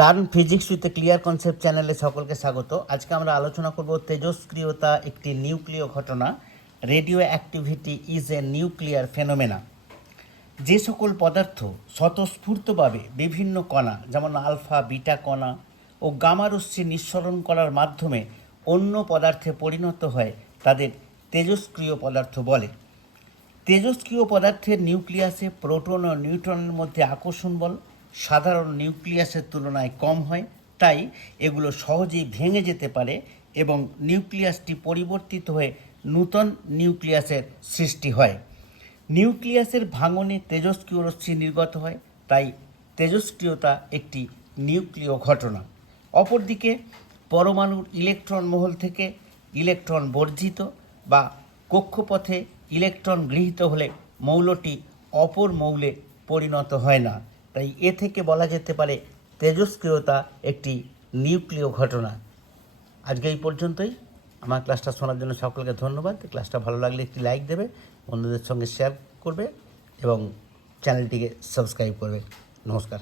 Learn physics with clear concept চ্যানেলে সকলকে স্বাগত। আজকে আমরা আলোচনা করব তেজস্ক্রিয়তা একটি নিউক্লিয় ঘটনা। Radioactivity is a nuclear phenomena যে সকল পদার্থ স্বতঃস্ফূর্তভাবে বিভিন্ন কণা, যেমন আলফা, বিটা কণা ও গামা রশ্মি নিঃসরণ করার মাধ্যমে অন্য পদার্থে পরিণত হয়, তাদের তেজস্ক্রিয় পদার্থ বলে। তেজস্ক্রিয় পদার্থের নিউক্লিয়াসে প্রোটন ও নিউট্রনের মধ্যে আকর্ষণ বল সাধারণ নিউক্লিয়াসের তুলনায় কম হয়, তাই এগুলো সহজেই ভেঙে যেতে পারে এবং নিউক্লিয়াসটি পরিবর্তিত হয়ে নূতন নিউক্লিয়াসের সৃষ্টি হয়। নিউক্লিয়াসের ভাঙনে তেজস্ক্রিয় রশ্মি নির্গত হয়, তাই তেজস্ক্রিয়তা একটি নিউক্লিয় ঘটনা। অপরদিকে, পরমাণুর ইলেকট্রন মহল থেকে ইলেকট্রন বর্জিত বা কক্ষপথে ইলেকট্রন গৃহীত হলে মৌলটি অপর মৌলে পরিণত হয় না। তাই এ থেকে বলা যেতে পারে তেজস্ক্রিয়তা একটি নিউক্লিয় ঘটনা। আজকে এই পর্যন্তই। আমার ক্লাসটা শোনার জন্য সকলকে ধন্যবাদ। ক্লাসটা ভালো লাগলে একটি লাইক দেবে বন্ধুদের সঙ্গে শেয়ার করবে এবং চ্যানেলটিকে সাবস্ক্রাইব করবে। নমস্কার।